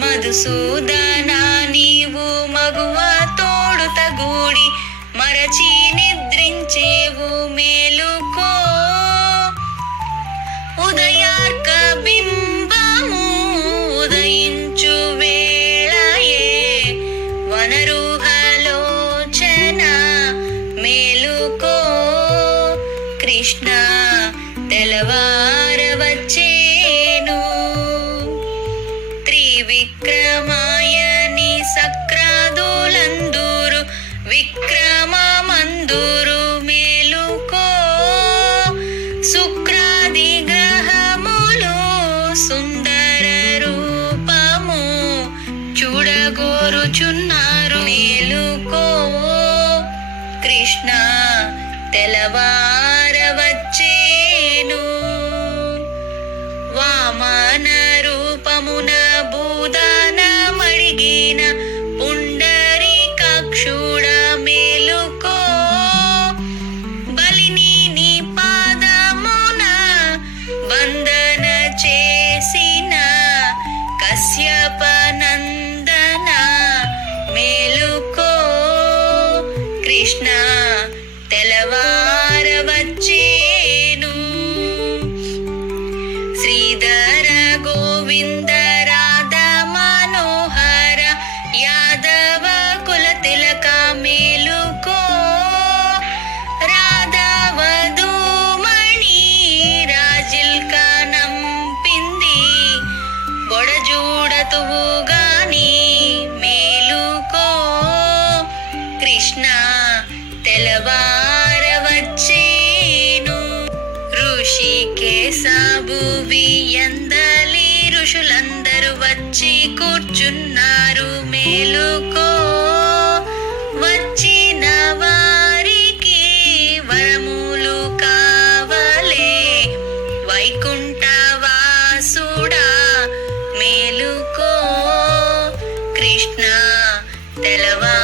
మధుసూదనా నీవు మగువ తోడుత గూడి మరచి నిద్రించేవు మేలుకో. ఉదయార్క బింబము ఉదయించు వేళయే వనరుహలోచన మేలుకో. కృష్ణ తెలవారవచ్చేను. త్రివిక్రమాయని సక్రాదులందూరు విక్రమమందూరు మేలుకో. శుక్రాది గ్రహములు సుందర రూపము చూడగోరుచున్నారు మేలుకో. కృష్ణ తెలవారవచ్చేను. వామన రూపమున భూదాన మడిగిన పుండరీకాక్షుడ మేలుకో. బలిని నీ పాదమున వందన చేసిన కశ్యప నందన మేలుకో. కృష్ణ తెలవారవచ్చేను. శ్రీధర గోవింద రాధ మనోహర యాదవ కుల తిలక మేలుకో. రాధవధూమణి రాజిల్క నంపింది బొడజూడతువు గాని మేలుకో. కృష్ణ తెలవారవచ్చేను. ఋషికేశ భువి ఎందలి ఋషులందరూ వచ్చి కూర్చున్నారు మేలుకో. వచ్చిన వారికి వరములు కావలే వైకుంఠవాసుడా మేలుకో. కృష్ణ తెలవారవచ్చేను.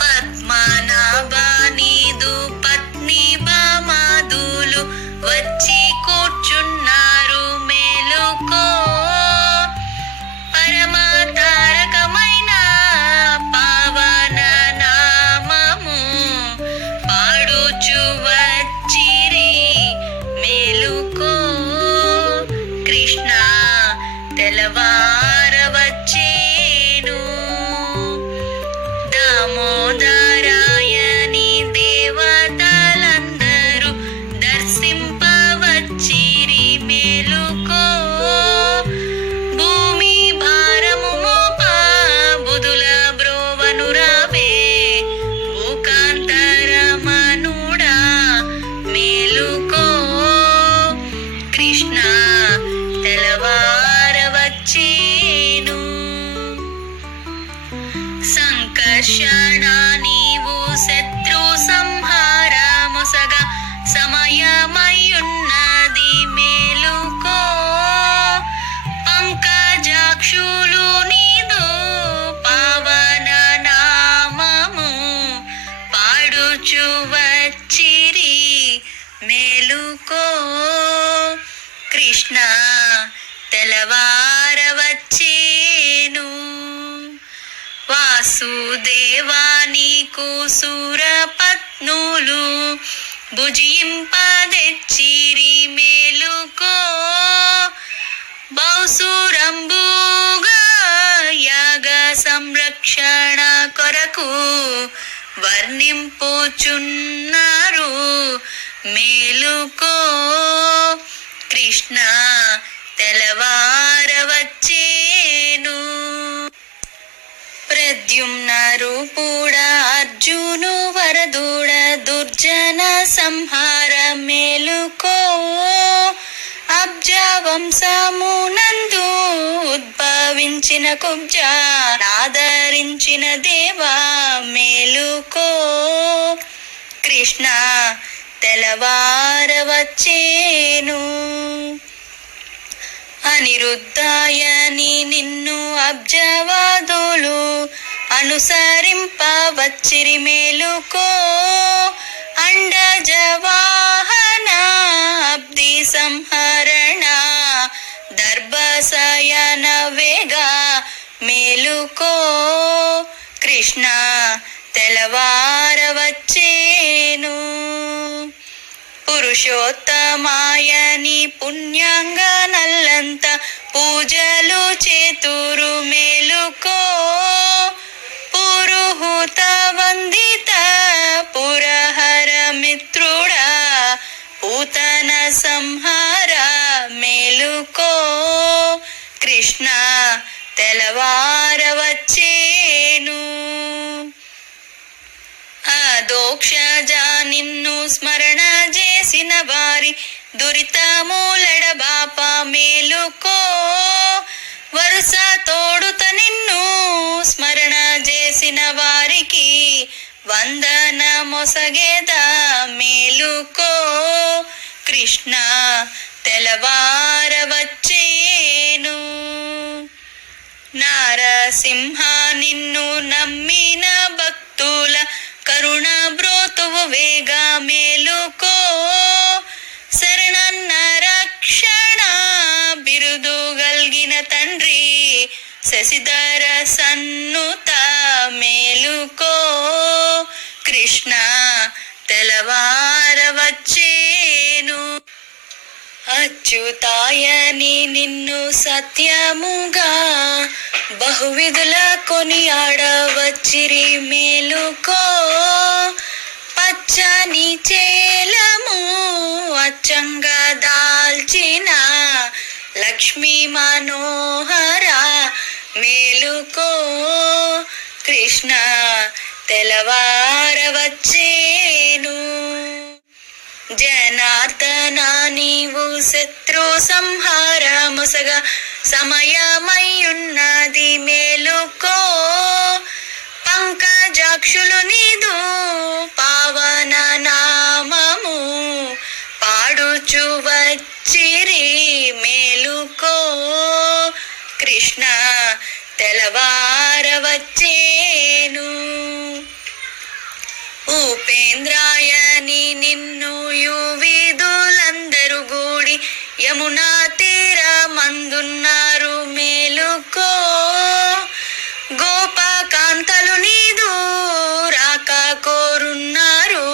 పద్మనాభ నీదు పత్ని బామాదులు వచ్చి కూర్చున్నారు మేలుకో. రక్షణ నీవు శత్రు సంహార మొసగ సమయమయ్యున్నది మేలుకో పంకజాక్షులు నీదు పావన నామము పాడుచు వచ్చిరి మేలుకో కృష్ణ తెలవారవచ్చేను వాసుదేవానికు సురపత్నులు భుజింపదెచ్చిరి మేలుకో బౌసురంబుగా యాగ సంరక్షణ కొరకు వర్ణింపుచున్నారు మేలుకో కృష్ణ తెలవారవచ్చేను ప్రద్యుమ్న రూపుడ అర్జును వరదుడ దుర్జన సంహార మేలుకో అబ్జ వంశమునందు ఉద్భవించిన కుబ్జ ఆదరించిన దేవా మేలుకో కృష్ణ తెలవారవచ్చేను అనిరుద్ధాయని నిన్ను అబ్జవాదులు అనుసరింపవచ్చిరి మేలుకో అండజవాహన అబ్ది సంహరణ దర్భసయన వేగ మేలుకో కృష్ణ తెలవారవచ్చేను పురుషోత్తమాయని పుణ్యంగ నల్లంత పూజలు చేతురు మేలుకో పురుహూత వందిత పురహర మిత్రుడా పూతన సంహార మేలుకో కృష్ణ తెలవారవచ్చేను అదోక్షజా నిన్ను స్మరణ చేసిన వారి దురితములడబాప మేలుకో వరుస తోడుత నిన్ను స్మరణ చేసిన వారికి వందన మొసగేద మేలుకో కృష్ణ తెలవారవచ్చేను నారసింహ నిన్ను నమ్మిన భక్తుల కరుణ బ్రోతువు వేగ మేలుకో శరణన్న రక్షణ బిరుదు గల్గిన తండ్రి శశిధర సన్నుత మేలుకో కృష్ణ తెలవారవచ్చేను అచ్యుతాయని నిన్ను సత్యముగా బహువిధుల కొనియాడవచ్చిరి మేలుకో పచ్చని చేలము అచ్చంగా దాల్చిన లక్ష్మీ మనోహర మేలుకో కృష్ణ తెలవారవచ్చేను జనార్దన నీవు శత్రు సంహార మొసగ సమయమయ్యున్నది మేలుకో పంకజాక్షులు నీదు పావన నామము పాడుచు వచ్చిరి మేలుకో కృష్ణ తెలవారవచ్చేను ఉపేంద్రాయని నిన్ను యువిధులందరూ గూడి యమునా తీరమందున్నారు మేలుకో గోపకాంతలు నీదు రాక కోరున్నారు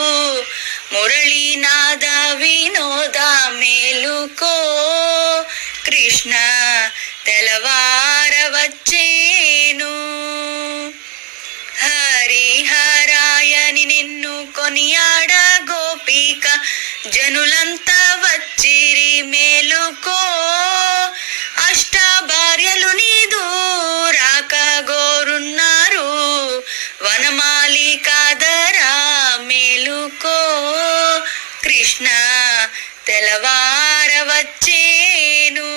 మురళీనాద వినోద మేలుకో కృష్ణ తెలవారవచ్చేను హరిహరాయని నిన్ను కొనియాడ గోపిక జనులంతా వచ్చిరి మేలుకో అష్ట భార్యలు నీదు రాక గోరున్నారు వనమాలికాదరా మేలుకో కృష్ణ తెలవారవచ్చేను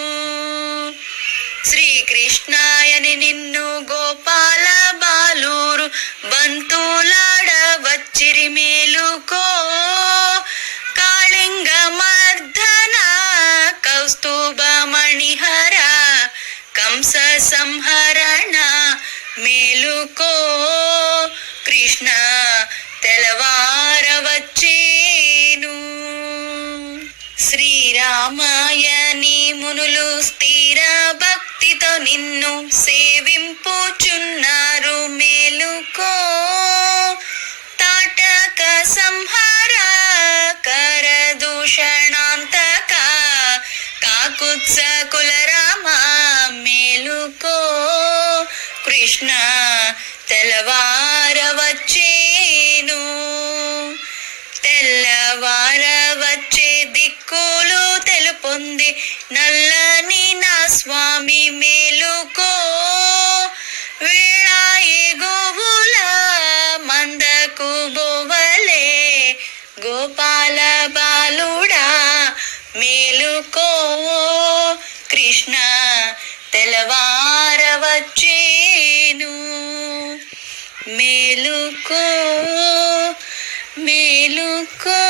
శ్రీకృష్ణాయని నిన్ను గోపాల బాలూరు మేలుకో కృష్ణ తెలవారవచ్చేను. శ్రీరామాయని మునులు స్థిర భక్తితో నిన్ను సేవింపుచున్నారు. మేలుకో తాటక సంహార కర దూషణాంతక కాకుత్స కులరామ మేలుకో కృష్ణ తెల్లవారవచ్చేను. తెల్లవారవచ్చే దిక్కులు తెలుపొంది నల్లని నా స్వామి మేలుకో వేళాయి గోవుల మందకు బోవలే గోపాల బాలుడా మేలుకో కృష్ణ తెల్లవారవచ్చేను. మేలుకో మేలుకో